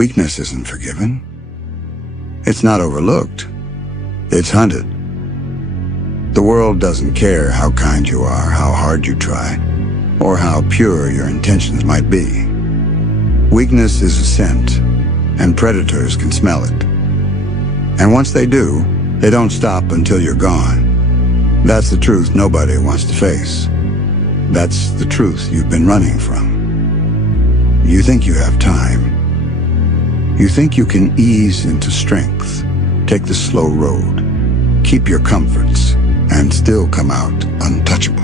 Weakness isn't forgiven. It's not overlooked. It's hunted. The world doesn't care how kind you are, how hard you try, or how pure your intentions might be. Weakness is a scent, and predators can smell it. And once they do, they don't stop until you're gone. That's the truth nobody wants to face. That's the truth you've been running from. You think you have time. You think you can ease into strength, take the slow road, keep your comforts, and still come out untouchable.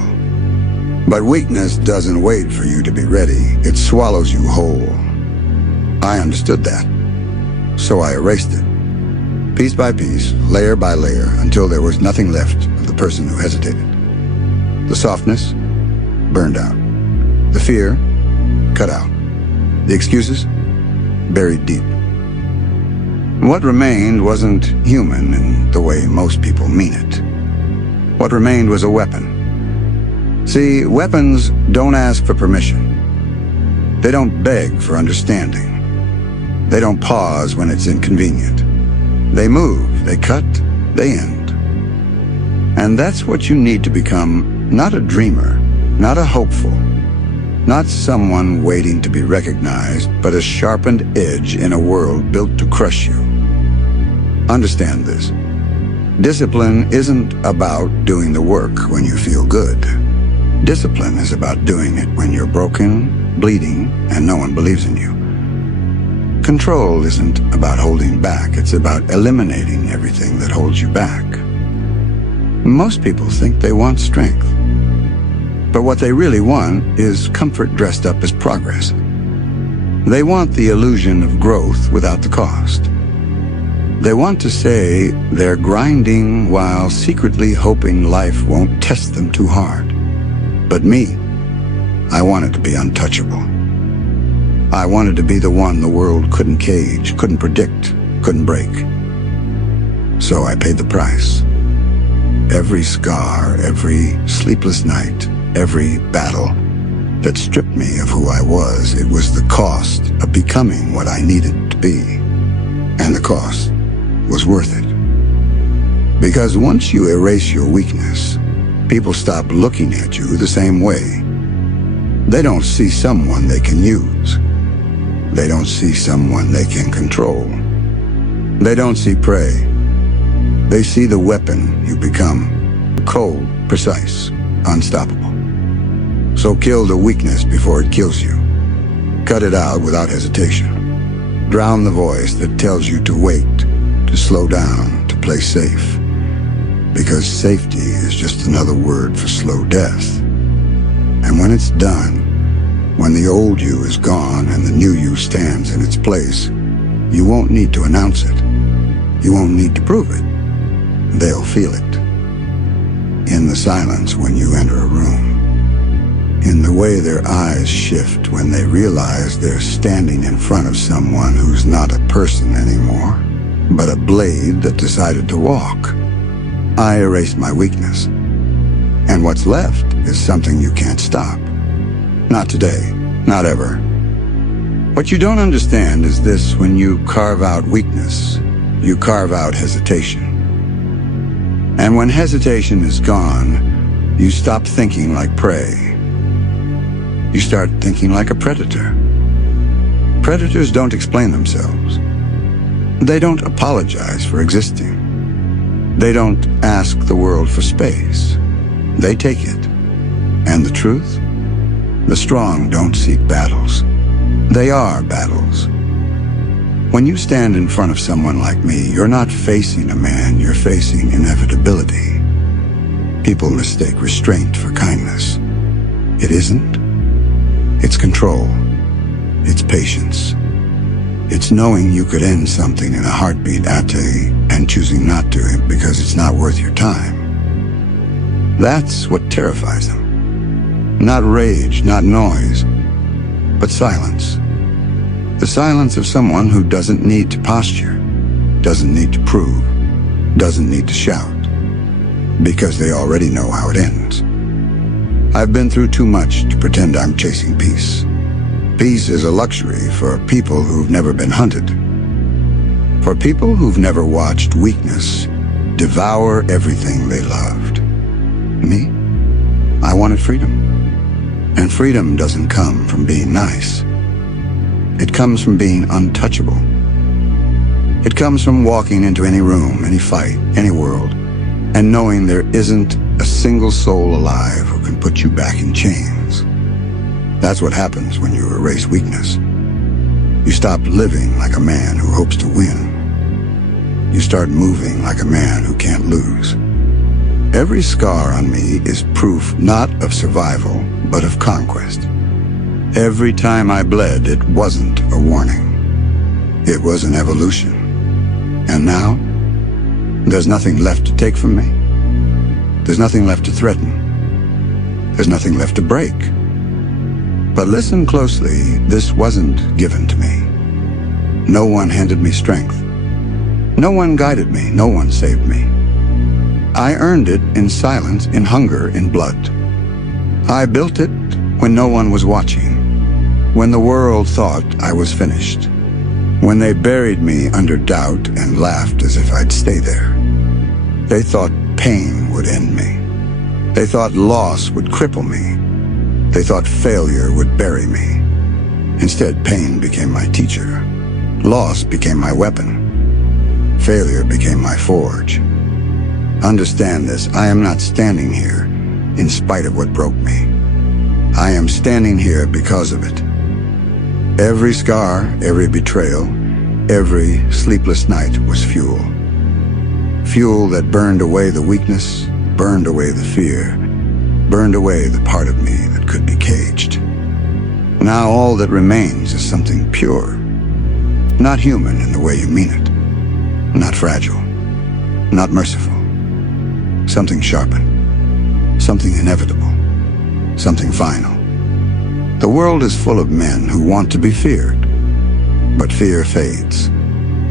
But weakness doesn't wait for you to be ready. It swallows you whole. I understood that, so I erased it. Piece by piece, layer by layer, until there was nothing left of the person who hesitated. The softness burned out. The fear cut out. The excuses buried deep. What remained wasn't human in the way most people mean it. What remained was a weapon. See, weapons don't ask for permission. They don't beg for understanding. They don't pause when it's inconvenient. They move, they cut, they end. And that's what you need to become, not a dreamer, not a hopeful, not someone waiting to be recognized, but a sharpened edge in a world built to crush you. Understand this. Discipline isn't about doing the work when you feel good. Discipline is about doing it when you're broken, bleeding, and no one believes in you. Control isn't about holding back. It's about eliminating everything that holds you back. Most people think they want strength. But what they really want is comfort dressed up as progress. They want the illusion of growth without the cost. They want to say they're grinding while secretly hoping life won't test them too hard. But me, I wanted to be untouchable. I wanted to be the one the world couldn't cage, couldn't predict, couldn't break. So I paid the price. Every scar, every sleepless night, every battle that stripped me of who I was, it was the cost of becoming what I needed to be. And the cost was worth it. Because once you erase your weakness, people stop looking at you the same way. They don't see someone they can use. They don't see someone they can control. They don't see prey. They see the weapon you become. Cold, precise, unstoppable. So kill the weakness before it kills you. Cut it out without hesitation. Drown the voice that tells you to wait, to slow down, to play safe. Because safety is just another word for slow death. And when it's done, when the old you is gone and the new you stands in its place, you won't need to announce it. You won't need to prove it. They'll feel it. In the silence when you enter a room. In the way their eyes shift when they realize they're standing in front of someone who's not a person anymore, but a blade that decided to walk. I erased my weakness. And what's left is something you can't stop. Not today, not ever. What you don't understand is this: when you carve out weakness, you carve out hesitation. And when hesitation is gone, you stop thinking like prey. You start thinking like a predator. Predators don't explain themselves. They don't apologize for existing. They don't ask the world for space. They take it. And the truth? The strong don't seek battles. They are battles. When you stand in front of someone like me, you're not facing a man, you're facing inevitability. People mistake restraint for kindness. It isn't. It's control. It's patience. It's knowing you could end something in a heartbeat and choosing not to because it's not worth your time. That's what terrifies them. Not rage, not noise, but silence. The silence of someone who doesn't need to posture, doesn't need to prove, doesn't need to shout, because they already know how it ends. I've been through too much to pretend I'm chasing peace. Peace is a luxury for people who've never been hunted. For people who've never watched weakness devour everything they loved. Me? I wanted freedom. And freedom doesn't come from being nice. It comes from being untouchable. It comes from walking into any room, any fight, any world, and knowing there isn't a single soul alive who can put you back in chains. That's what happens when you erase weakness. You stop living like a man who hopes to win. You start moving like a man who can't lose. Every scar on me is proof not of survival, but of conquest. Every time I bled, it wasn't a warning. It was an evolution. And now, there's nothing left to take from me. There's nothing left to threaten. There's nothing left to break. But listen closely, this wasn't given to me. No one handed me strength. No one guided me. No one saved me. I earned it in silence, in hunger, in blood. I built it when no one was watching, when the world thought I was finished, when they buried me under doubt and laughed as if I'd stay there. They thought pain would end me. They thought loss would cripple me. They thought failure would bury me. Instead, pain became my teacher. Loss became my weapon. Failure became my forge. Understand this, I am not standing here in spite of what broke me. I am standing here because of it. Every scar, every betrayal, every sleepless night was fuel. Fuel that burned away the weakness, burned away the fear, burned away the part of me that could be caged. Now all that remains is something pure, not human in the way you mean it, not fragile, not merciful, something sharpened, something inevitable, something final. The world is full of men who want to be feared, but fear fades.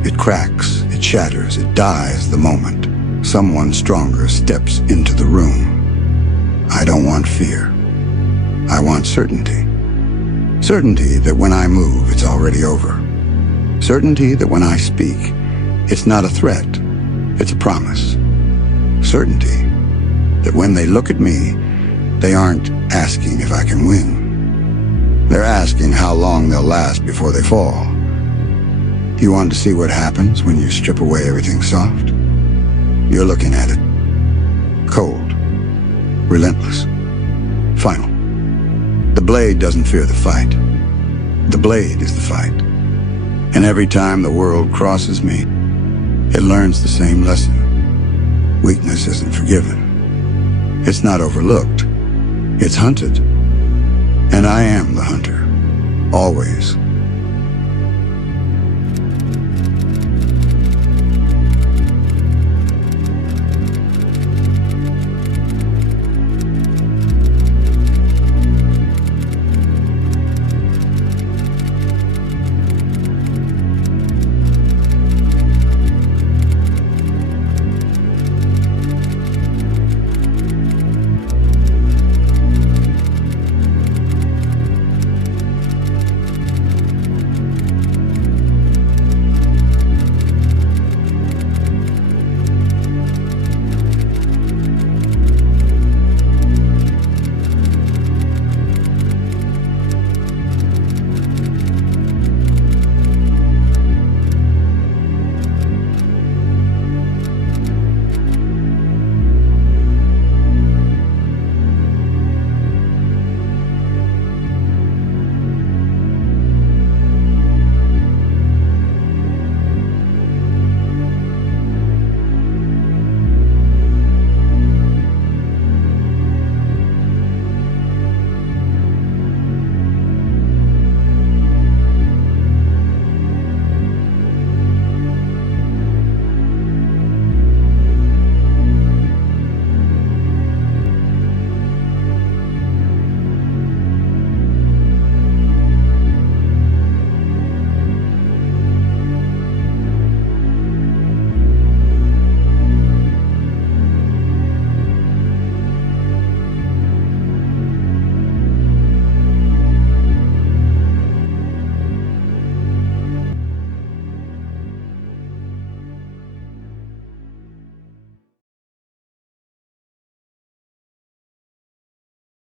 It cracks, it shatters, it dies the moment someone stronger steps into the room. I don't want fear. I want certainty. Certainty that when I move, it's already over. Certainty that when I speak, it's not a threat, it's a promise. Certainty that when they look at me, they aren't asking if I can win. They're asking how long they'll last before they fall. You want to see what happens when you strip away everything soft? You're looking at it. Cold. Relentless. Final. The blade doesn't fear the fight. The blade is the fight. And every time the world crosses me, it learns the same lesson. Weakness isn't forgiven. It's not overlooked. It's hunted. And I am the hunter. Always.